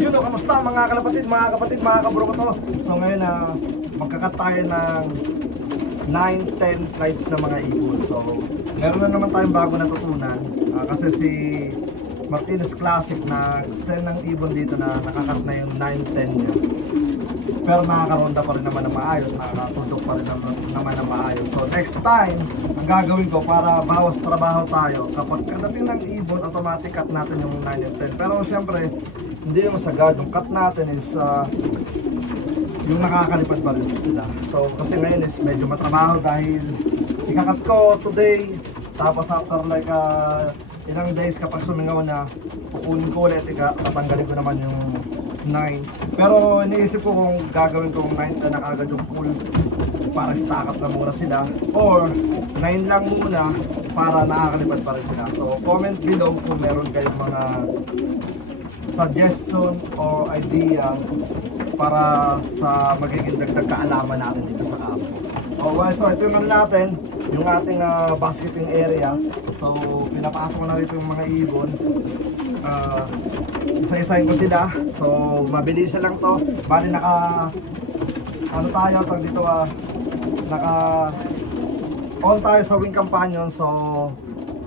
Yun o, kamusta mga kalapatid, mga kabro ko to. So ngayon magkakat tayo ng 9-10 flights na mga ibon. So meron na naman tayong bago natutunan kasi si Martinez Classic nag-send ng ibon dito na nakakat na yung 9-10 niya. Pero nakakaronda pa rin naman na maayos, nakakatundok pa rin naman na maayos. So next time, ang gagawin ko para bawas trabaho tayo, kapag kadating ng ibon, automatic cut natin yung 9 and 10. Pero syempre, hindi yung masagad. Yung cut natin is yung nakakalipad pa rin sila. So kasi ngayon is medyo matrabaho dahil ikakat ko today, tapos after like ilang days kapag sumingaw na, kukunin ko ulit, tatanggalin ko naman yung 9. Pero iniisip ko kung gagawin kong 9-10 na agad yung full para stack up na muna sila, or 9 lang muna para nakakalipad pa rin sila. So comment below kung meron kayong mga suggestion or idea para sa magiging dagdag kaalaman natin dito sa campo. Alright, so ito yung ano natin, yung ating basketing area. So pinapasok ko na rito yung mga ibon. Isa-isahin ko sila. So mabilis lang to. Bali ano tayo tag dito naka on tayo sa wing companion. So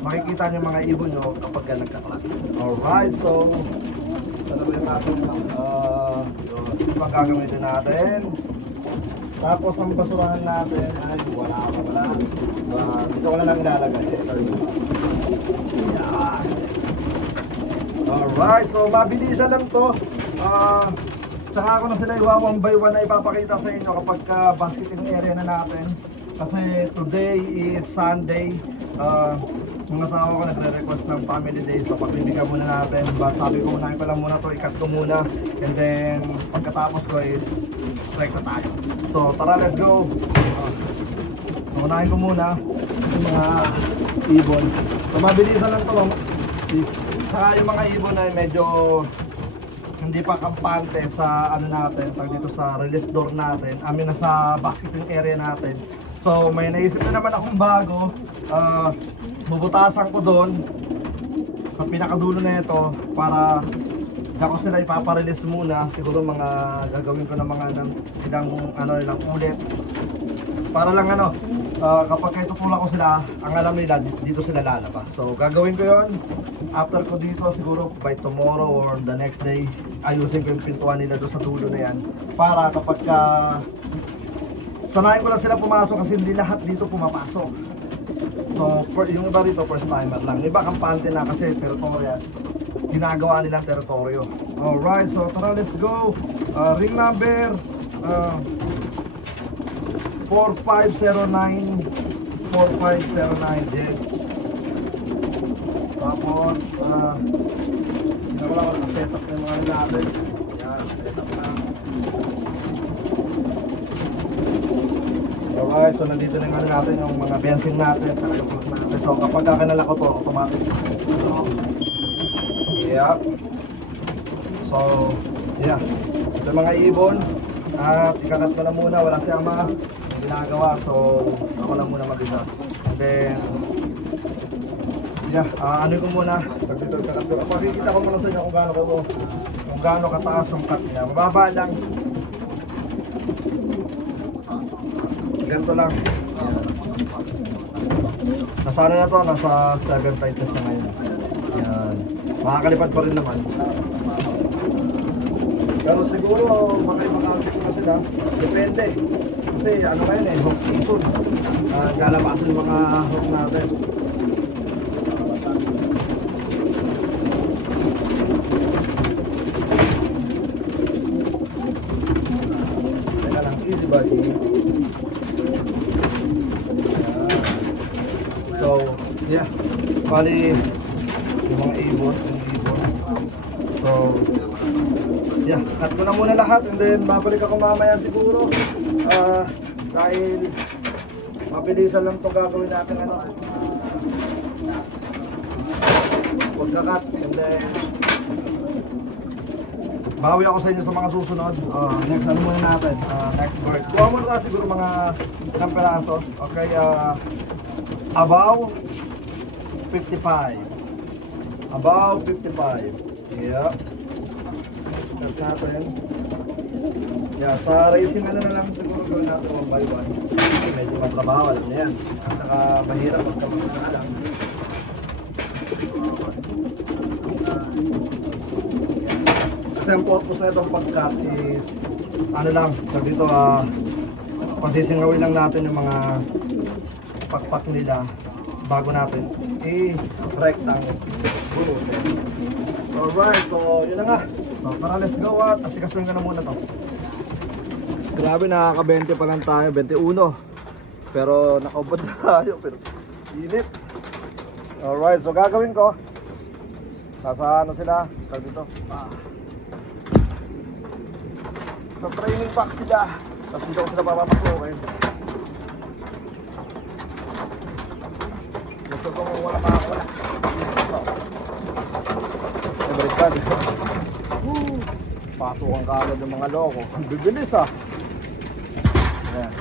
makikita niyo mga ibon nyo kapag nagka-clap. Alright, so ano ba yung ating ito ang gagamitin natin. Tapos ang basurahan natin ay wala. Ito ko na lang ilalagay. Alright, so mabilisan lang to. Tsaka ako na sila one by one na ipapakita sa inyo kapag basketing area na natin. Kasi today is Sunday. Yung asawa ko nagre-request ng family day. So pagbibigyan muna natin. Sabi ko unahin ko lang muna to, ikat ko muna. And then pagkatapos ko is strike na tayo. So tara, let's go. Unahin ko muna yung mga ibon. So mabilisan lang to. Saka yung mga ibon ay medyo hindi pa kampante sa ano natin, dito sa release door natin, sa basketing area natin. So may naisip na naman akong bago. Bubutasan ko doon sa pinakadulo na ito para ako sila ipaparelease muna. Siguro mga gagawin ko na mga ilang ulit para lang kapag kayo tutulak ko sila, ang alam nila dito sila lalabas. So gagawin ko yon after ko dito, siguro by tomorrow or the next day, ayusin ko yung pintuan nila doon sa dulo na yan para kapag sanayin ko lang sila pumasok kasi hindi lahat dito pumapasok. So yung iba rito first timer lang, yung iba kampante na kasi territorial, ginagawa nilang teritoryo. Alright, so tara, let's go. Ring number 4509 Jets. Tapos ginagawa ko lang set up ng mga natin. Yan, set up na. Alright, so nandito na nga natin yung mga bensing natin, saka yung plug natin. So kapag kinala ko to, automatic. Yeah. So, yeah. Ito yung mga ibon. At ikakat ko na muna, wala si ama ginagawa. So, ako lang muna mag-isa. And then, yeah, ano ko muna. Dito ikakat ko. Pakikita ko muna sa inyo kung gaano kataas yung cut niya. Mababa lang. Ganito lang. Nasana na to, nasa 7 flights na ngayon. Yan. Makakalipad pa rin naman. Pero siguro makaibakantik na sila. Depende. Kasi ano ngayon hook season. Lalabasan yung mga hook natin. Teka lang, easy buddy. So, yeah. Bali, yung mga ibon. So, yeah, cut ko na muna lahat and then babalik ako mamaya siguro. Dahil mabilisan lang ito gagawin natin pagkakat and then bawi ako sa inyo sa mga susunod. Next ano muna natin, next bird. Kuha muna na siguro mga ilang peraso. Okay, about 55. About 55. Yeah. natin. Yeah, sa racing ano na lang siguro gawin natin 1 by 1. Medyo matrabaho, alam niyo yan. At saka mahirap magkamakaalam. Kasi ang purpose na itong pag-cut is ano lang, so dito pasisingawin lang natin yung mga pakpak nila bago natin i-correct ang bulutin. Alright, so yun na nga. So tara, let's go at asikasuin ka na muna to. Grabe, nakaka-20 pa lang tayo, 21. Pero nakaubod na tayo, pero init. Alright, so gagawin ko, nasa ano sila, dito. Sa training pack sila, tapos dito ko sila papapasukin. Gusto ko kung wala makakawala. Baliktad. Pasukan ka agad ng mga loko. Bibilis Ayan.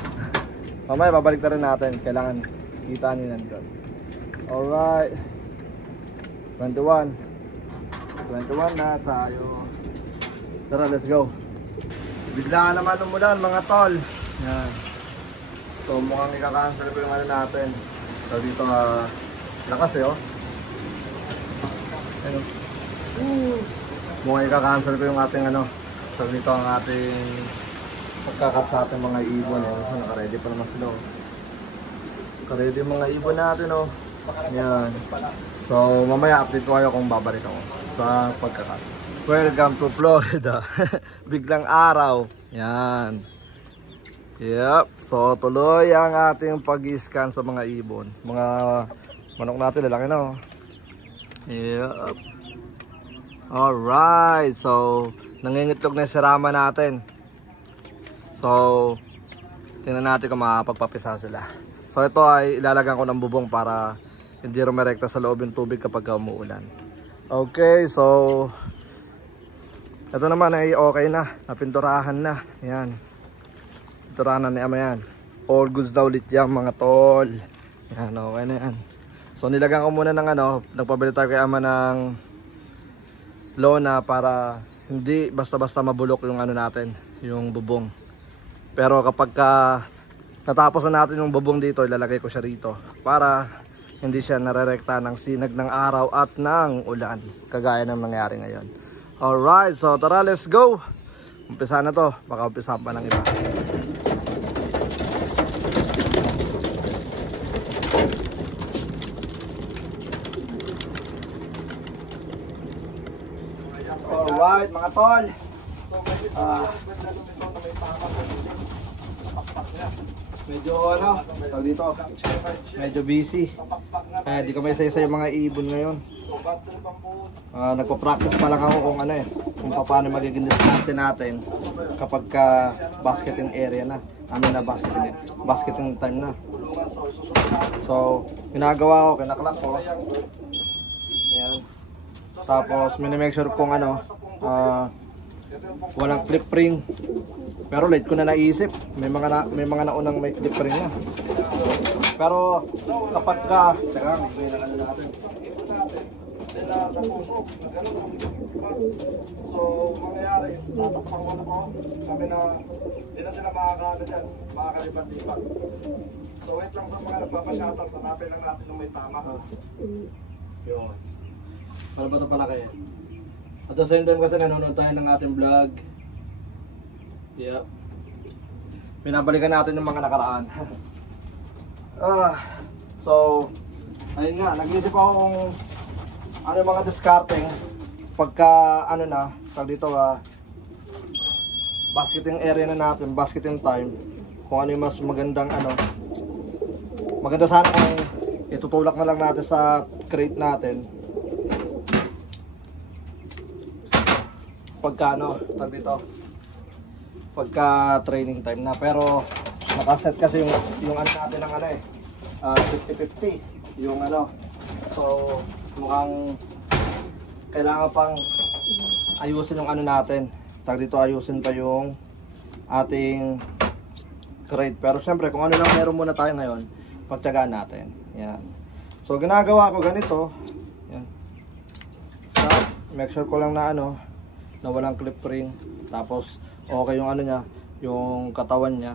Mamaya babalik na rin natin. Kailangan kita nyo nandun. Alright. 21 na tayo. Tara, let's go. Bigla naman umulan mga tol. Yan. So mukhang ika-cancel ko yung ano natin. So dito lakas Ayun. Mukhang ika-cancel ko yung ating ano. So dito ang ating pagkakat sa ating mga ibon. So naka-ready pa naman sila. Naka-ready yung mga ibon natin Yan. So mamaya update ko kayo kung babalik ako sa pagkakat. Welcome to Florida. Biglang araw. Yan. Yep. So tuloy ang ating pag-scan sa mga ibon. Mga manok natin lalaki na Yep. Alright. So nangingitlog na si Rama natin. So tingnan natin kung makapagpapisa sila. So ito ay ilalagyan ko ng bubong para hindi rumirekta sa loob yung tubig kapag umuulan. Okay, so ito naman ay okay na, napinturahan na. Yan. Pinturahan na ni Ama yan. All goods daw ulit yan mga tol. Yan, okay na yan. So nilagan ko muna ng nagpabili tayo kay Ama ng lona para hindi basta-basta mabulok yung natin, yung bubong. Pero kapag natapos na natin yung bubong dito, ilalagay ko siya rito para hindi siya narerekta ng sinag ng araw at ng ulan. Kagaya ng nangyari ngayon. Alright, so tara, let's go. Umpisa na to, baka umpisa pa ng iba. Alright mga tol. Medyo dito, medyo busy. Di ko may isa-isa yung mga ibon ngayon. Nagpa-practice pa lang ako kung paano magiging diskarte natin kapag basketing area na. Basketing time na. So, ginagawa ko, kinaklak ko. Yan. Tapos, minimake sure kung walang clip ring. Pero late ko na naisip. May mga naunang may clip ring na. Pero kapag so mangyayari, tatakpan ko na to. Kami na hindi na sila makakalipat-lipat. So wait lang sa mga nagpapashoutout, hanapin lang natin kung may tama. Yun. Para ba ito pala kayo? At the same time kasi nanonood tayo ng ating vlog. Yep. Pinabalikan natin yung mga nakaraan. So ayun nga, nag-iisip ako kung ano yung mga discarding pagka tag dito basketing area na natin, basketing time, kung ano yung mas magandang maganda sana kung itutulak na lang natin sa crate natin pagka tag dito pagka training time na. Pero nakaset kasi yung natin ng 50-50 yung so mukhang kailangan pang ayusin yung natin. Tag dito ayusin pa yung ating crate. Pero syempre kung ano lang meron muna tayo ngayon, pagtiyagaan natin. Yan. So ginagawa ko ganito. Yan. So, make sure ko lang na na walang clip ring. Tapos okay yung ano niya, yung katawan niya.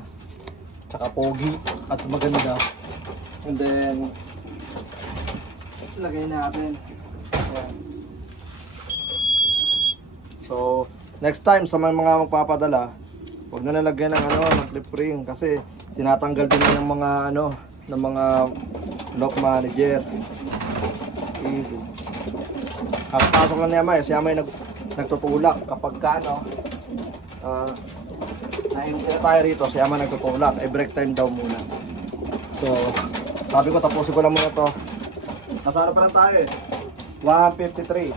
Tsaka pogi at maganda. And then lagay natin. Ayan. So next time sa mga magpapadala, huwag na nalagyan ng ano, ng clip ring kasi tinatanggal din ng mga ano, ng mga lock manager. Pasok lang niya may, siya may nagtutulak kapag ka ano, na-empty na tayo rito, siya may nagtutulak, break time daw muna. So sabi ko tapusin ko lang muna to. Nasaan pa lang tayo eh, 153.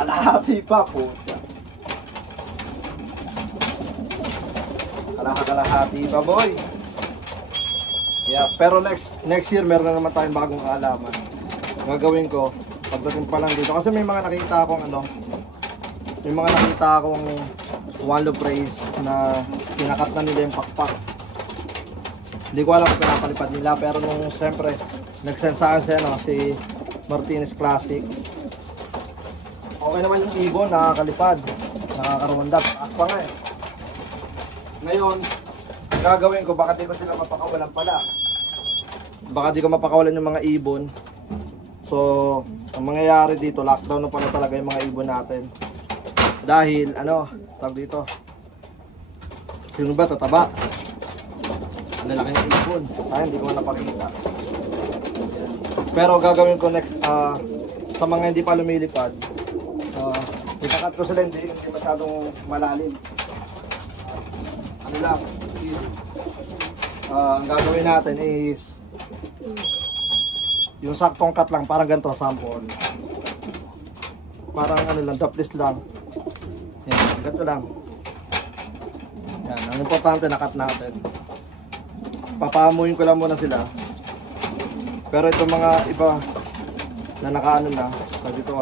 Kalahati pa po. Kalahati pa boy. Yeah, pero next year meron na naman tayong bagong kaalaman. Gagawin ko pagdating pa lang dito kasi may mga nakita akong ano, may mga nakita akong one loop race na kinakat na nila yung pakpak. Hindi ko alam kung pinapalipad nila, pero nung siyempre nagsensaan siya no, si Martinez Classic, okay naman yung ibon, nakakalipad, nakakarumandat, taas pa nga eh. Ngayon gagawin ko, baka di ko sila mapakawalan pala, baka di ko mapakawalan yung mga ibon. So ang mangyayari dito, lockdown na pala talaga yung mga ibon natin dahil ano, tawag dito, sino ba tataba, ang lalaki ng ibon. Ay, hindi ko napakita. Pero gagawin ko next, sa mga hindi pa lumilipad, ikakat ko sila, hindi masyadong malalim. Ano lang, ang gagawin natin is yung saktong cut lang, parang ganito, sample. Parang ano lang, daplis lang. Yan, ganito lang. Yan, ang importante, nakat natin. Papamuhin ko lang muna sila. Pero itong mga iba na nakaano na, pag ito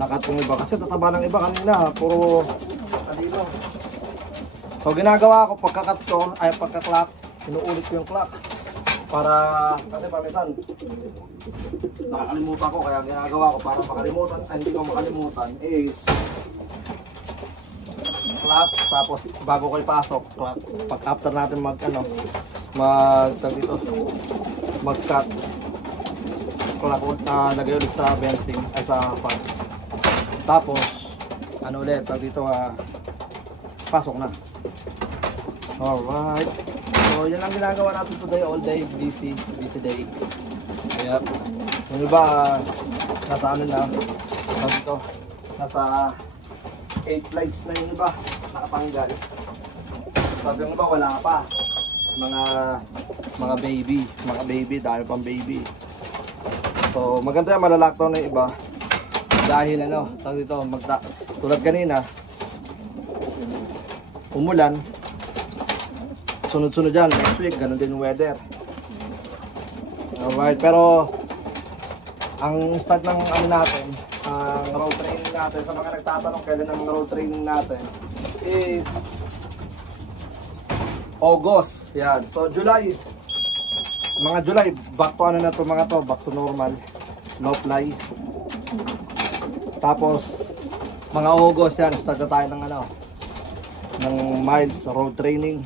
nakat yung iba. Kasi tataba ng iba kanina, puro talino. So ginagawa ko, pagkakat ko, ay pagka-clock, inuulit ko yung clock. Para, kasi paminsan, nakakalimutan ko, kaya ginagawa ko para makalimutan, ay hindi ko makalimutan, is clock, tapos bago ko ipasok, clock. Pag after natin mag cut, clock, lagay ulit sa benzing, ay sa pads. Tapos, ano ulit, dito, pasok na. Alright. So, yan ang ginagawa natin today, all day, busy day. Yep. Yung iba, nasa ano na, dito, nasa 8 flights na yung iba, nakatanggal. Sabi yung iba, wala pa. Mga baby, dahil pang baby. So, maganda yung malalockdown na yung iba. Dahil ano, dito, tulad kanina, umulan, sunod-sunod dyan, next week, ganun din yung weather. Alright, pero ang start ng ano natin, ang road training natin, sa mga nagtatanong kailan ang road training natin, is August. Yan, so July, mga July, back to ano na to mga to, back to normal, no fly. Tapos mga August yan, start na tayo ng ano, ng miles road training.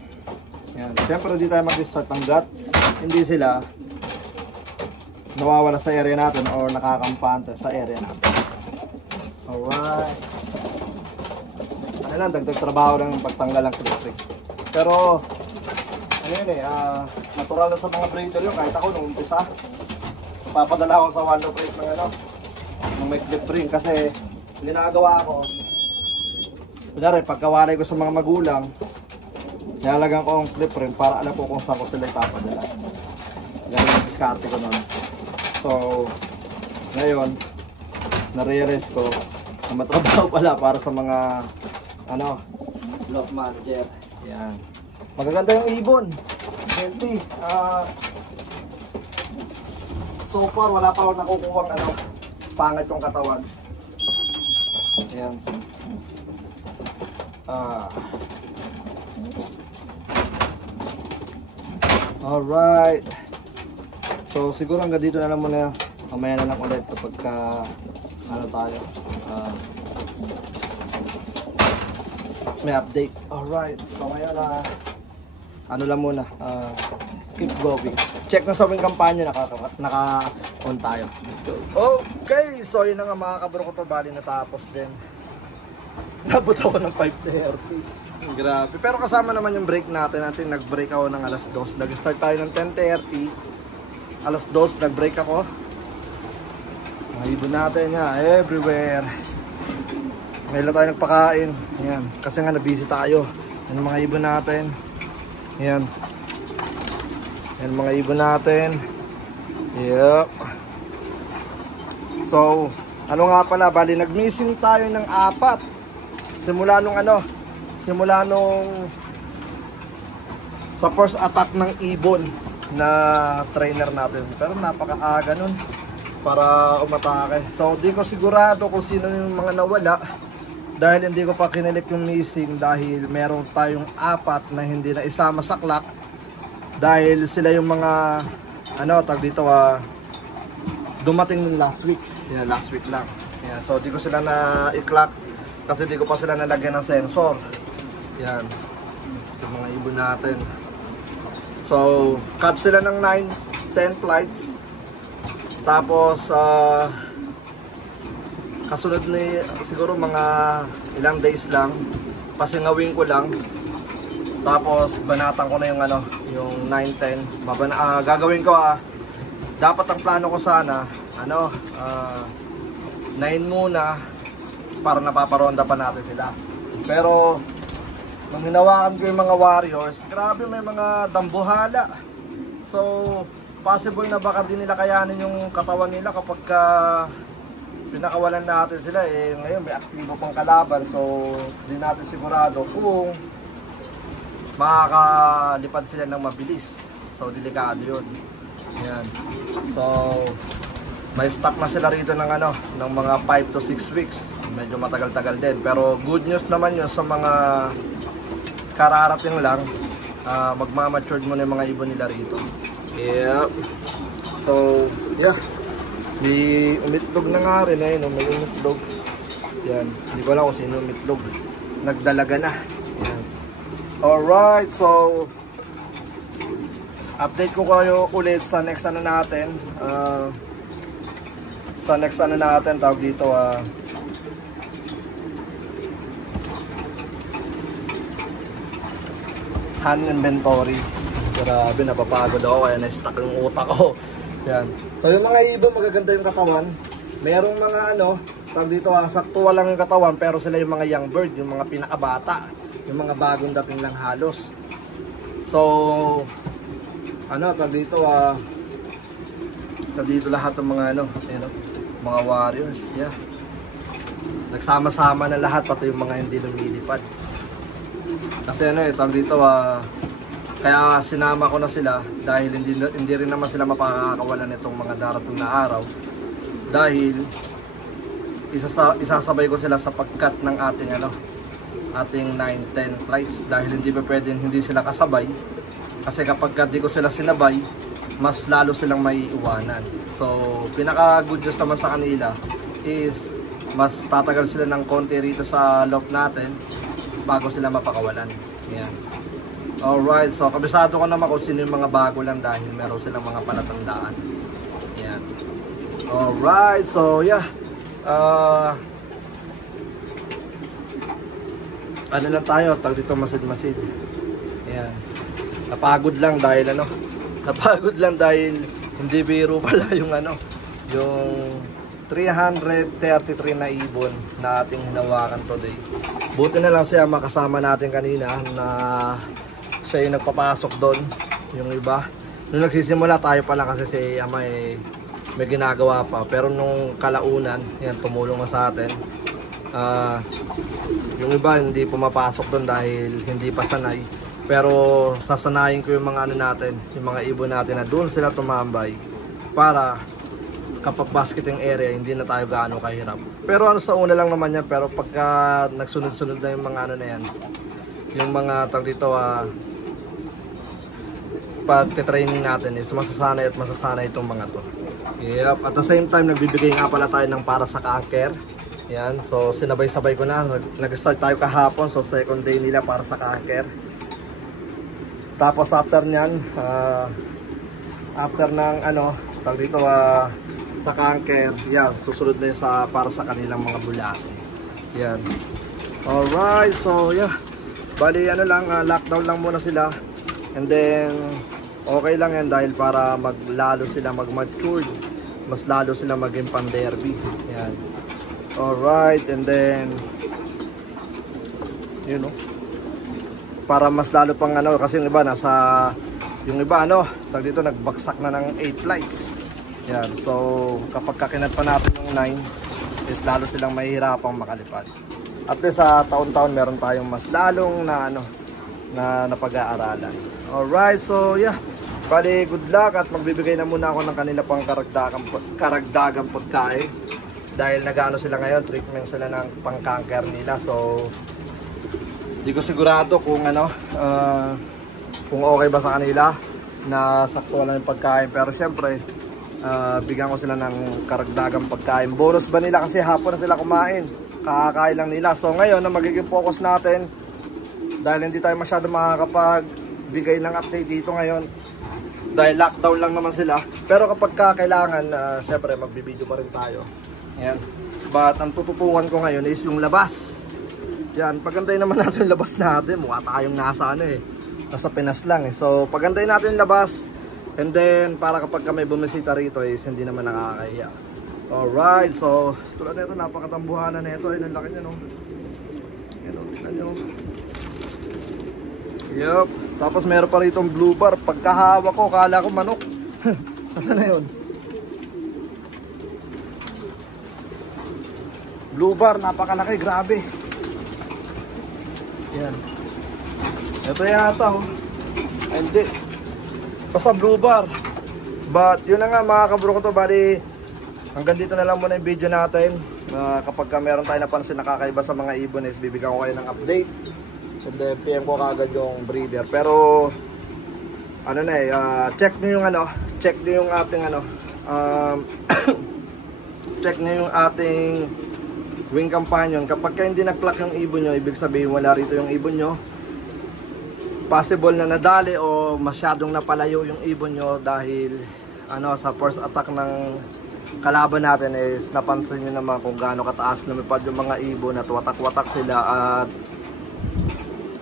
Yan. Siyempre hindi tayo mag-start ng gut, hindi sila nawawala sa area natin or nakakampante sa area natin. Alright. Ano lang, dagdag trabaho lang yung pagtanggal ng clip ring. Pero ano yun eh, natural na sa mga breeder yun. Kahit ako nung umpisa, papadala ako sa one loop race ng ano, ng may clip ring. Kasi ginagawa ko, kunyari pagkawalay ko sa mga magulang, nilalagyan ko ang clip ring para alam ko kung saan ko sila ipapadala. Ganun yung diskarte ko nun. So ngayon na-realize ko na matrabaho pala para sa mga ano, lock manager. Yan, magaganda yung ibon, healthy. So far wala pa ako nakukuha ano, pangit yung katawan. Yan. Alright. So siguro hanggang dito na lang muna. Mamaya na lang ulit kapag ano tayo, may update. Alright, so ngayon ano lang muna, keep going. Check na sa wing kampanya, naka-on tayo. Okay, so yun na nga mga kabro ko to, bali natapos din. Nabot ako ng 5:30. Grabe. Pero kasama naman yung break natin. Nag-break ako ng alas 2. Nag-start tayo ng 10:30. Alas 2, nag-break ako. Mga ibon natin nga, everywhere. Ngayon lang tayo nagpakain. Yan. Kasi nga na-busy tayo. Yan mga ibon natin. Yan. Yan mga ibon natin. Yep. So, ano nga pala, bali nag-missing tayo ng 4. Simula nung sa first attack ng ibon na trainer natin. Pero napakaaga nun para umatake. So di ko sigurado kung sino yung mga nawala, dahil hindi ko pa kinilik yung missing, dahil meron tayong 4 na hindi na isama sa clock, dahil sila yung mga dumating nung last week. Yeah, last week lang. Yeah, so di ko sila na i-clock kasi di ko pa sila nalagyan ng sensor. Yan. Yung mga ibon natin. So, cut sila ng 9-10 flights. Tapos, kasunod ni siguro mga ilang days lang, pasingawin ko lang. Tapos, banatan ko na yung 9-10. Gagawin ko dapat ang plano ko sana, 9 muna, para napaparonda pa natin sila. Pero nung hinawakan ko yung mga warriors, grabe, may mga dambuhala. So possible na baka din nila kayanin yung katawan nila kapag pinakawalan natin sila. Ngayon may aktibo pang kalaban, so di natin sigurado kung makakalipad sila ng mabilis. So delikado yun. Yan. So may stock na sila rito ng ng mga 5 to 6 weeks. Medyo matagal-tagal din. Pero good news naman yun sa mga kararating lang. Magmamatured mo na yung mga ibon nila rito. Yep. So, yeah. Di umitlog na nga rin. May umitlog. Yan. Hindi ko alam kung sino umitlog. Nagdalaga na. Yan. Alright. So, update ko kayo ulit sa next natin. Sa next natin, tawag dito hand inventory. Grabe, napapagod ako kaya na-stuck yung utak ko. Yan. So yung mga ibon, magaganda yung katawan. Merong mga tawag dito saktuwa lang yung katawan, pero sila yung mga young bird, yung mga pinakabata, yung mga bagong dating lang halos. So tawag dito dito lahat ng mga mga warriors, yeah. Nagsama-sama na lahat, pati yung mga hindi lumilipad. Kasi tawag dito kaya sinama ko na sila, dahil hindi rin naman sila mapakakawalan nitong mga darating na araw, dahil isasabay ko sila sa pagkat ng ating 9-10 flights, dahil hindi pa pwedeng hindi sila kasabay, kasi kapag di ko sila sinabay, mas lalo silang maiiwanan. So pinaka good news naman sa kanila is mas tatagal sila ng konti rito sa loop natin bago sila mapakawalan. Yan. Alright, so kabisado ko naman kung sino yung mga bago lang, dahil meron silang mga palatandaan. Yan. Alright, so yeah. Lang tayo, tag dito masid-masid. Yan. Napagod lang dahil hindi biro pala yung yung 333 na ibon na ating hinawakan today. Buti na lang siya makasama natin kanina na siya yung nagpapasok doon. Yung iba, nung nagsisimula tayo pala kasi si Ama may ginagawa pa, pero nung kalaunan yan, tumulong na sa atin. Yung iba hindi pumapasok doon dahil hindi pa sanay. Pero sasanayin ko yung mga natin, yung mga ibon natin na doon sila tumambay, para kapag basketing area hindi na tayo gaano kahirap. Pero sa una lang naman yan, pero pagka nagsunod-sunod na yung mga na yan, yung mga tag dito pag-training natin is masasanay at masasanay itong mga to. Yep, at the same time nagbibigay nga pala tayo ng para sa cancer. Yan, so sinabay-sabay ko na. Nag-start tayo kahapon, so second day nila para sa cancer. Tapos after nyan, after ng ano, tawag dito sa cancer, yan, susunod na yun sa para sa kanilang mga bulate. Yan. Alright, so yeah. Bali ano lang, lockdown lang muna sila. And then okay lang yan dahil para lalo sila mag-mature, mas lalo sila maging pan-derby. Yan. Alright, and then you know, para mas lalo pang ano, kasi yung iba ano, tag dito nagbaksak na ng 8 flights. Yan. So kapag kakinat pa natin yung 9, is lalo silang mahihirapang makalipad. At least sa taon-taon meron tayong mas lalong na ano na napag-aaralan. Alright, so yeah. Bali, good luck at magbibigay na muna ako ng kanila pang karagdagang pagkain. Dahil nag-ano sila ngayon, treatment sila ng pang-cancer nila. So, di ko sigurado kung ano, kung okay ba sa kanila na sakto lang yung pagkain. Pero syempre, bigyan ko sila ng karagdagang pagkain. Bonus ba nila kasi hapon na sila kumain? Kakakain lang nila. So ngayon, na magiging focus natin, dahil hindi tayo masyado makakapagbigay ng update dito ngayon, dahil lockdown lang naman sila. Pero kapag kailangan, syempre magbibideo pa rin tayo. Yan. But ang tututukan ko ngayon is yung labas. Yan, pagandahin naman natin yung labas natin. Mukha tayong nasa ano nasa Pinas lang So pagandahin natin yung labas. And then para kapag may bumisita rito is hindi naman nakakahiya. Alright, so tulad nito, napakatambuhanan na ito. Ayun, ang laki niya, no? Yan, no? Tignan nyo. Yup. Tapos meron pa rito blue bar. Pagkahawak ko, kala ko manok. Ano na yun? Blue bar, napakalaki, grabe. Yan. Ito yata, oh. Hindi. Basta blue bar. But yun na nga mga kabro ko to, bali hanggang dito na lang muna yung video natin. Kapag meron tayo napansin nakakaiba sa mga ibon, bibigyan ko kayo ng update. And then PM ko kagad yung breeder. Pero ano na check nyo yung ano, check nyo yung ating ano, check nyo yung ating wing companion. Kapag hindi nag-clock yung ibon nyo, ibig sabihin wala rito yung ibon nyo. Possible na nadali o masyadong napalayo yung ibon nyo dahil ano, sa first attack ng kalaban natin is napansin nyo naman kung gaano kataas lumipad yung mga ibon at watak-watak sila at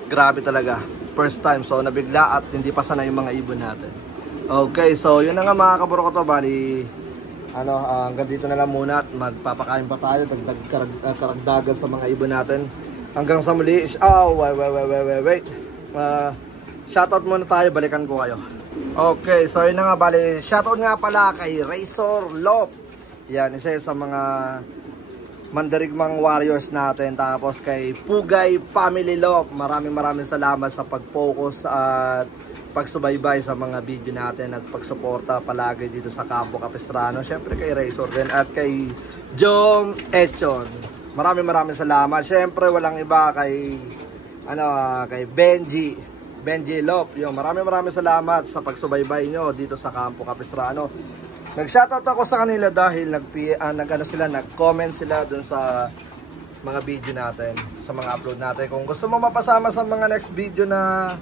grabe talaga. First time, so nabigla at hindi pa sana yung mga ibon natin. Okay, so yun na nga mga kaburo ko to. Bali, ano, hanggang dito na lang muna at magpapakain pa tayo. Dagdag karagdagan sa mga ibon natin. Hanggang sa muli. Wait. Shoutout muna tayo, balikan ko kayo. Okay, so yun na nga, bali, shoutout nga pala kay Razor Lop. Yan, isa sa mga mandarigmang warriors natin. Tapos kay Pugay Family Love, maraming salamat sa pag-focus at pagsubaybay sa mga video natin at pagsuporta palagi dito sa Campo Capistrano. Syempre kay Razor din at kay Jom Echon, maraming salamat. Syempre walang iba kay ano, kay Benji Love. Yo, maraming salamat sa pagsubaybay nyo dito sa Campo Capistrano. Nag-shoutout ako sa kanila dahil nag-comment sila dun sa mga video natin, sa mga upload natin. Kung gusto mo mapasama sa mga next video na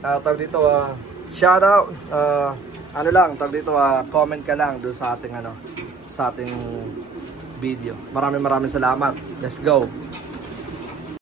tawag dito, shoutout, ano lang, tawag dito, comment ka lang dun sa ating ano, sa ating video. Maraming salamat. Let's go.